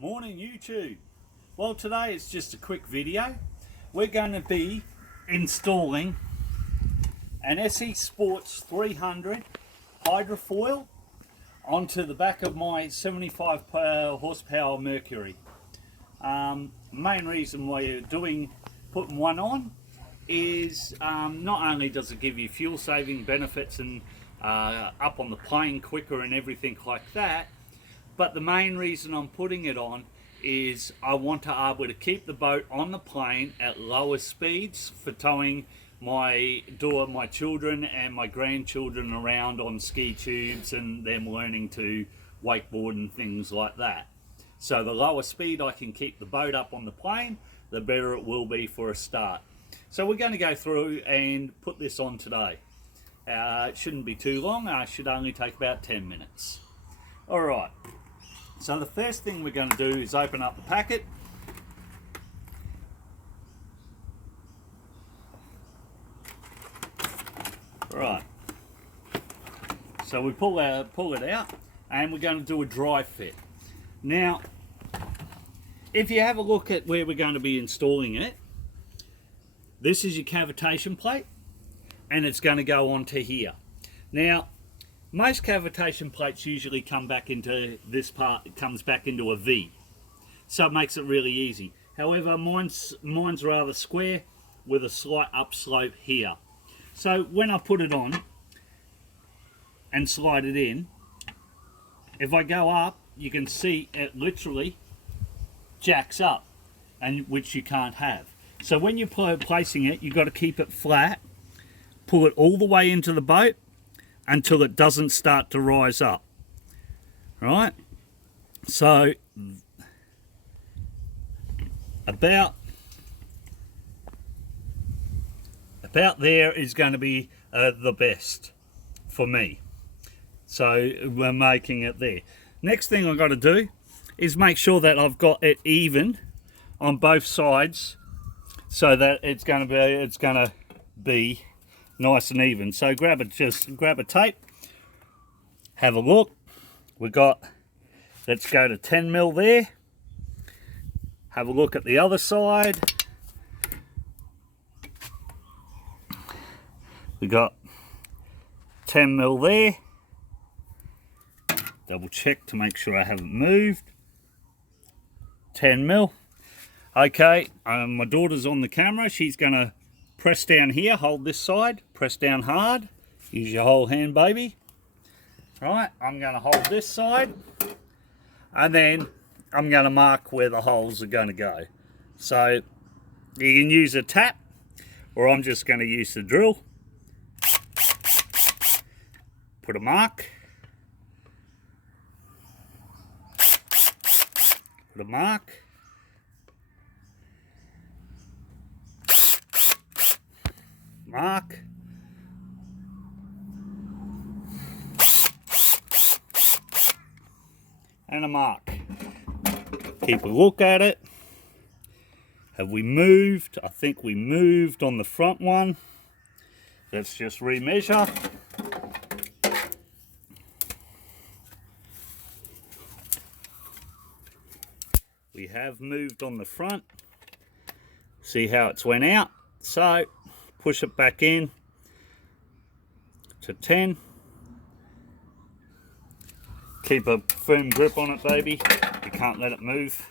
Morning YouTube. Well, today it's just a quick video. We're going to be installing an SE Sports 300 hydrofoil onto the back of my 75 horsepower Mercury. Main reason why you're putting one on is not only does it give you fuel saving benefits and up on the plane quicker and everything like that, but the main reason I'm putting it on is I want to be able to keep the boat on the plane at lower speeds for towing my children and my grandchildren around on ski tubes and them learning to wakeboard and things like that. So the lower speed I can keep the boat up on the plane, the better it will be for a start. So we're going to go through and put this on today. It shouldn't be too long. It should only take about 10 minutes. Alright, so the first thing we're going to do is open up the packet. Right, so we pull it out and we're going to do a dry fit. Now, if you have a look at where we're going to be installing it, this is your cavitation plate and it's going to go onto here. Now, most cavitation plates usually come back into this part, it comes back into a V, so it makes it really easy. However, mine's rather square with a slight upslope here. So when I put it on and slide it in, if I go up, you can see it literally jacks up, and which you can't have. So when you're placing it, you've got to keep it flat, pull it all the way into the boat until it doesn't start to rise up. Right? So about there is going to be the best for me. So we're making it there. Next thing I've got to do is make sure that I've got it even on both sides, so that it's going to be nice and even. So grab a tape, have a look. Let's go to 10 mil there. Have a look at the other side. We got 10 mil there. Double check to make sure I haven't moved. 10 mil. Okay, my daughter's on the camera. She's gonna press down here, hold this side, press down hard. Use your whole hand, baby. Right, I'm gonna hold this side, and then I'm gonna mark where the holes are gonna go. So you can use a tap, or I'm just gonna use the drill. Put a mark. Put a mark. Mark. And a mark. Keep a look at it. Have we moved? I think we moved on the front one. Let's just remeasure. We have moved on the front. See how it's went out. So push it back in to 10. Keep a firm grip on it, baby. You can't let it move.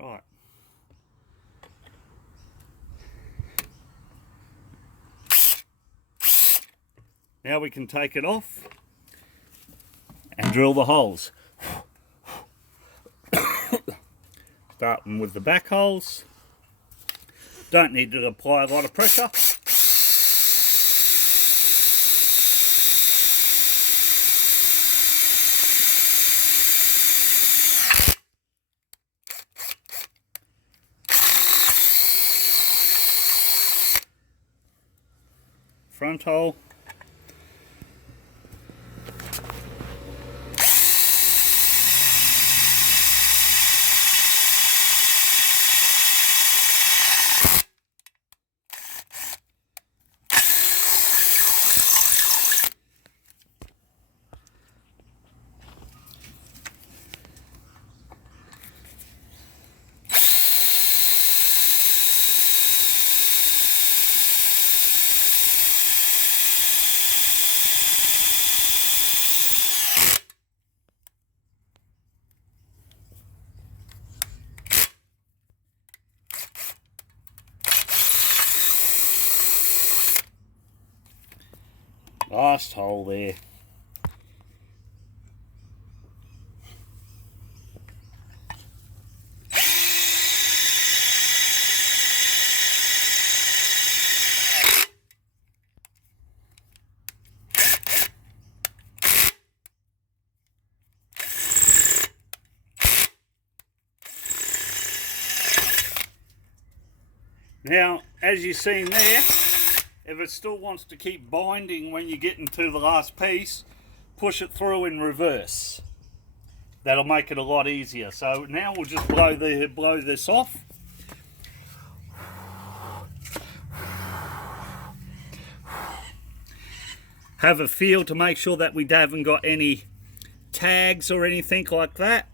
Right. Now we can take it off and drill the holes. Starting with the back holes. Don't need to apply a lot of pressure. Front hole. Last hole there. Now, as you've seen there, if it still wants to keep binding when you get into the last piece, push it through in reverse. That'll make it a lot easier. So now we'll just blow this off. Have a feel to make sure that we haven't got any tags or anything like that.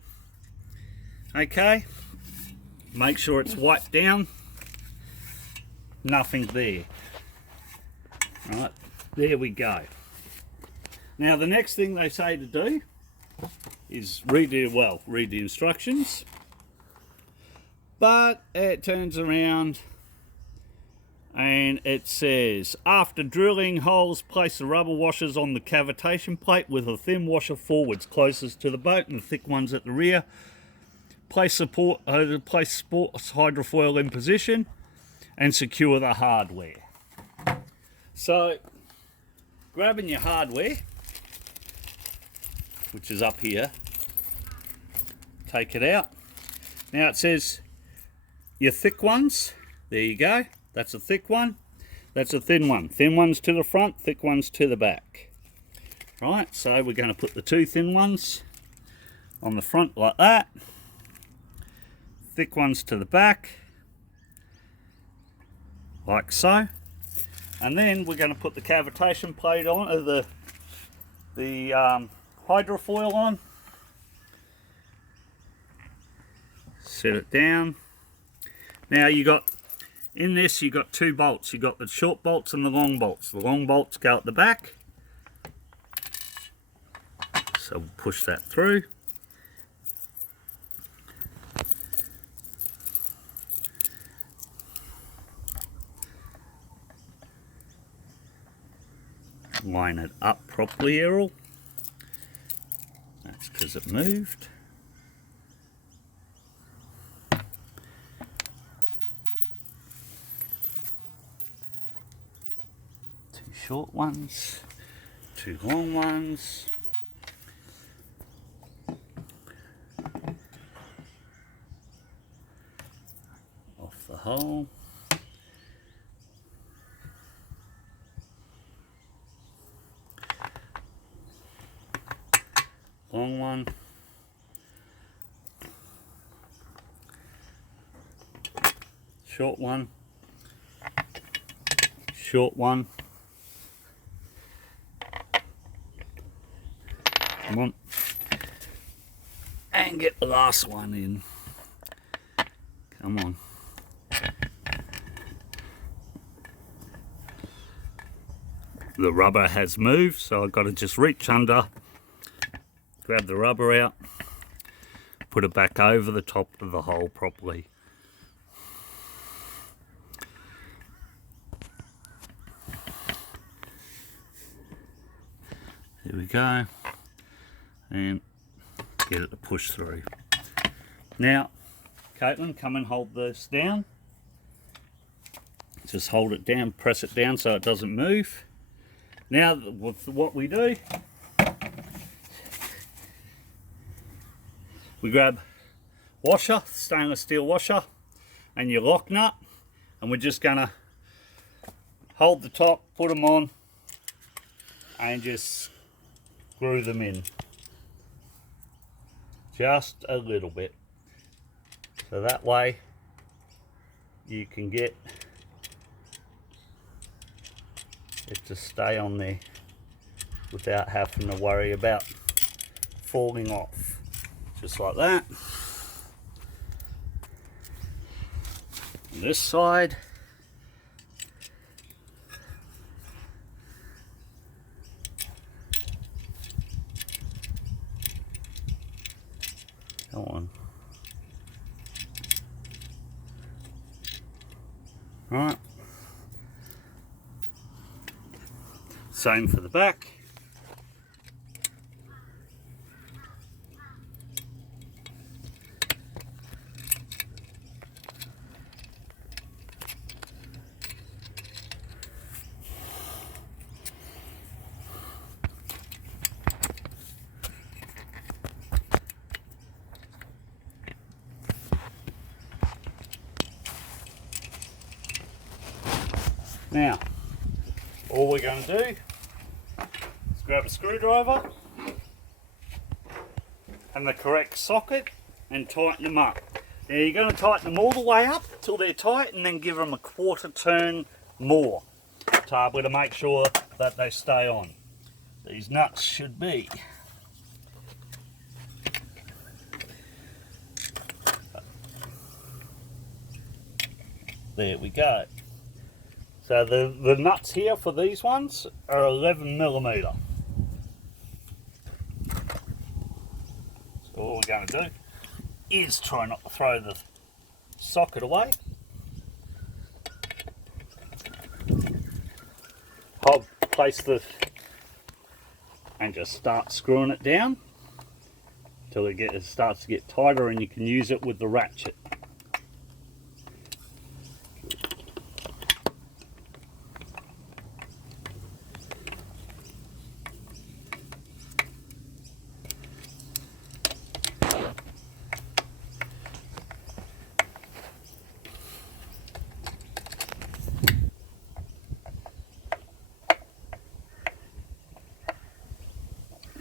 Okay, make sure it's wiped down. Nothing there. Right, there we go. Now the next thing they say to do is read the instructions, but it turns around and it says, after drilling holes, place the rubber washers on the cavitation plate with a thin washer forwards closest to the boat and the thick ones at the rear. Place sports hydrofoil in position and secure the hardware. So, grabbing your hardware, which is up here, take it out. Now it says your thick ones, there you go, that's a thick one, that's a thin one. Thin ones to the front, thick ones to the back. Right, so we're going to put the two thin ones on the front like that, thick ones to the back, like so, and then we're going to put the cavitation plate on, the hydrofoil on, set it down. Now you got, in this you got two bolts, you got the short bolts and the long bolts. The long bolts go at the back, so we'll push that through. Line it up properly, Errol. That's because it moved. Two short ones, two long ones. Off the hole. Long one, short one, short one. Come on, and get the last one in. Come on. The rubber has moved, so I've got to just reach under, grab the rubber out, put it back over the top of the hole properly. There we go, and get it to push through. Now, Caitlin, come and hold this down. Just hold it down, press it down so it doesn't move. Now, what we do, we grab washer, stainless steel washer, and your lock nut, and we're just gonna hold the top, put them on, and just screw them in. Just a little bit. So that way you can get it to stay on there without having to worry about falling off. Just like that. On this side. Come on. Right. Same for the back. Now, all we're going to do is grab a screwdriver and the correct socket and tighten them up. Now you're going to tighten them all the way up till they're tight, and then give them a quarter turn more to make sure that they stay on. These nuts should be there we go. So the nuts here for these ones are 11mm. So all we're going to do is try not to throw the socket away. Place the and just start screwing it down until it starts to get tighter, and you can use it with the ratchet.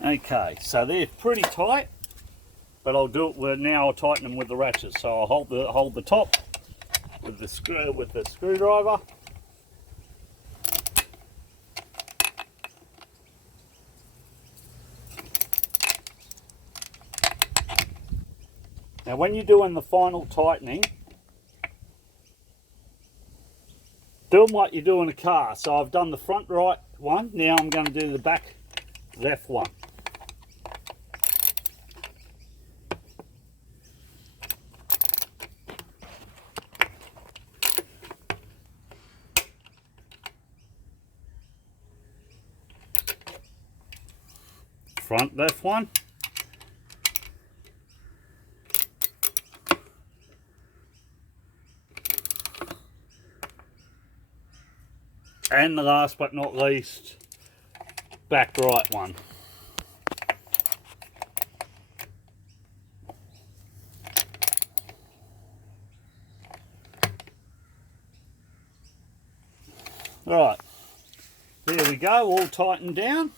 Okay, so they're pretty tight, but I'll do it now. I'll tighten them with the ratchet. So I'll hold the top with the screwdriver. Now when you're doing the final tightening, do them like you do in a car. So I've done the front right one, now I'm going to do the back left one. Front left one. And the last but not least, back right one. Right, there we go, all tightened down.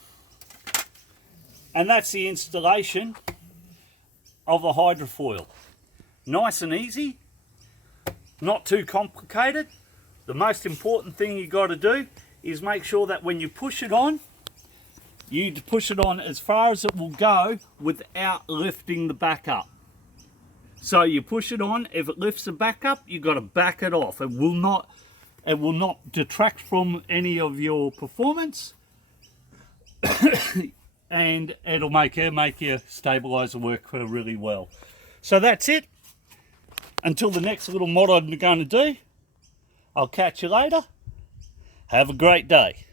And that's the installation of a hydrofoil. Nice and easy, not too complicated. The most important thing you got to do is make sure that when you push it on, you push it on as far as it will go without lifting the back up. So you push it on, if it lifts the back up, you've got to back it off. It will not detract from any of your performance. And it'll make your stabilizer work really well. So that's it. Until the next little mod I'm going to do, I'll catch you later. Have a great day.